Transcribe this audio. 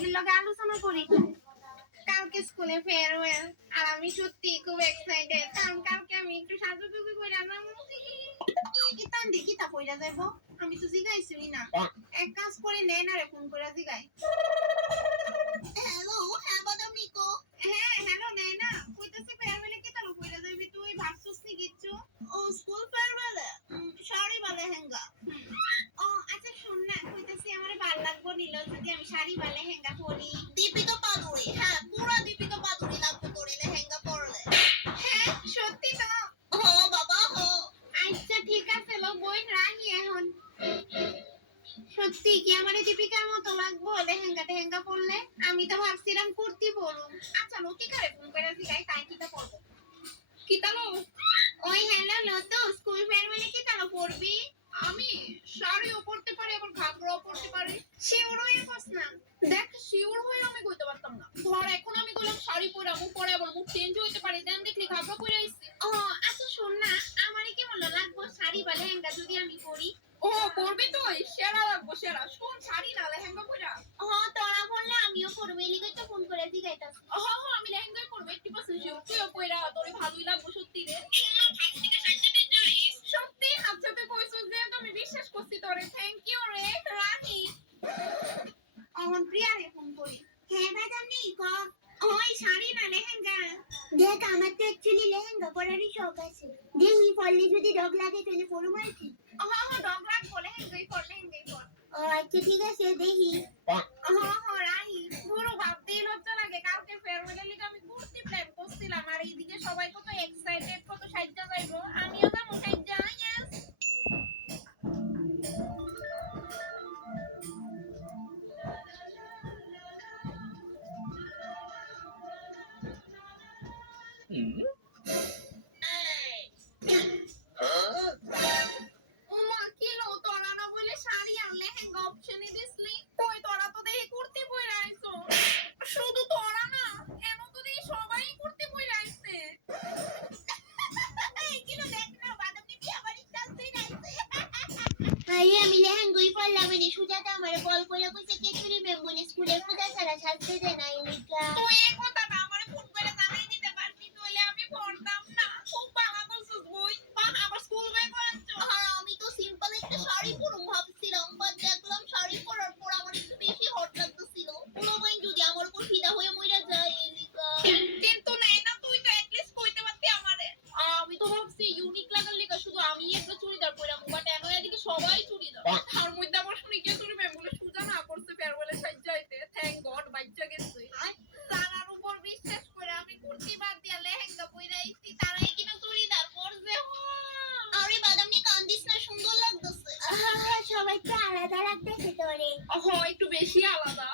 বান্ধবীদের লগে আলোচনা করি। কালকে স্কুলে ফেয়ারওয়েল আর আমি সত্যি খুব এক্সাইটেড, কারণ কালকে আমি একটু সাজুগুজু করে আনলাম। কি তান দেখি তা কইরা যাইবো, আমি তো জিগাইছিই না। এক কাজ করে নেই না রে, ফোন করে জিগাই। হ্যালো, হ্যাঁ বাদাম নিকো। হ্যাঁ হ্যালো নেই না, কইতাছি ফেয়ারওয়েলে কি তালো কইরা যাইবি তুই, ভাবছস নি কিচ্ছু? ও স্কুল ফেয়ারওয়েলে শাড়ি বালে হেঙ্গা। ও আচ্ছা শোন না, কইতাছি আমারে ভাল লাগবো নিল যদি আমি শাড়ি বা লেহেঙ্গা পরি। দীপিকা পাদুরি, হ্যাঁ পুরা দীপিকা পাদুরি লাগবে তোর লেহেঙ্গা পরলে। হ্যাঁ সত্যি তো? হো বাবা হো। আচ্ছা ঠিক আছে লো বই রাখি এখন। সত্যি কি আমারে দীপিকার মতো লাগবো লেহেঙ্গা টেহেঙ্গা পরলে? আমি তো ভাবছিলাম কুর্তি পরুম। আচ্ছা লতিকারে ফোন করে জিগাই তাই কিটা পরবো। কিতালো? ওই হ্যালো লতো, স্কুল ফেয়ারওয়েলে কি তালো পরবি? আমি শাড়িও পরতে পারি আবার ঘাগরাও পরতে পারি। শিওর হয়ে কস না। দেখ শিওর হয়ে আমি কইতে পারতাম না। ধর এখন আমি কইলাম শাড়ি পরে আমু, পরে আবার মুড চেঞ্জ হইতে পারে, দেন দেখলি ঘাগরা পরে আইছি। ও আচ্ছা শোন না, আমারে কি মনে লাগবো শাড়ি বা লেহেঙ্গা যদি আমি পরি? ও পরবি তুই? সেরা লাগবো সেরা। শোন শাড়ি না লেহেঙ্গা পরা। ও তোরা বললে আমিও পরবো, এলিগে তো ফোন করে জিগাইতাছি। আমি লেহেঙ্গাই পরবো 80% শিওর। তুইও পয়রা তোরে ভালোই লাগবো সত্যি রে। সত্যি আচ্ছা তুই কইছস যে আমি বিশ্বাস করছি তোরে, থ্যাংক ইউ রে। রাহি অমন প্রিয়ারে ফোন করি। হ্যাঁ বাদাম নি ক। ওই শাড়ি না লেহেঙ্গা? দেখ আমার তো অ্যাকচুয়ালি লেহেঙ্গা পরারই শখ আছে, দেখি পরলে যদি ডগ লাগে তাহলে পরবো আর কি। ডগ লাগবো, লেহেঙ্গাই পর লেহেঙ্গাই পর। ও আচ্ছা ঠিক আছে দেখি। রাহি পুরো ভাবতেই লজ্জা লাগে, কালকে ফেয়ারওয়েলের লিগে আমি কুর্তি প্ল্যান করছিলাম আর এইদিকে সবাই কত এক্সাইটেড, কত সাজ্জা যাইবো, আমিও যাবো সাজ্জা। ইয়েস ওমা কিলো তোরা না বলে শাড়ি আর লেহেঙ্গা অপশনে দিসলি, কই তোরা তো দেখি কুর্তি পরে আইছো। শুধু তোরা না, এমন তো দেখি সবাই কুর্তি পরে আইছে। এই কিলো দেখ না বাদাম নি বিয়া বাড়ি চলতে যাইছে। আরে আমি লেহেঙ্গাই পরলাম, মানে সুজাতা আমারে বল কইলা কইছে কেচুরি বেঙ্গলি স্কুলে পূজা ছাড়া সাজতে দেয় না এলিকা। তুই এই কথাটা আমারে ফোন করে জানাই দিতে পারতি, তাহলে আমি পড়তাম না। খুব ভালো করছিস বই। আবার স্কুল ব্যাগ আনছো? হ্যাঁ আমি তো সিম্পল একটা শাড়ি পরুম ভাবছিলাম, বাট দেখলাম শাড়ি পরার পর আমার একটু বেশি হট লাগতেছিল। পুরো বাইন যদি আমার উপর ফিদা হয়ে মইরা যায় এলিকা। কিন্তু না তুই তো এট লিস্ট কইতে পারতি আমারে। আমি তো ভাবছি ইউনিক লাগার লিগা শুধু আমি একটা চুড়িদার পরাম, বাট এনো এদিকে সবাই চুড়িদার। আর মধ্যে আবার শুনি কে চুড়ি বেঙ্গলি সুজা না করছে ফেয়ারওয়েলে সাজ্জাইতে, থ্যাঙ্ক গড বাচ্চা গেছে। তারার উপর বিশ্বাস করে আমি কুর্তি বাদ দিয়া লেহেঙ্গা পইরা আইছি, তারাই কিনা চুড়িদার পরছে। আরে বাদাম নি কান্দিস না, সুন্দর লাগতেছে। সবাই তো আলাদা লাগতেছে তোরে। একটু বেশি আলাদা।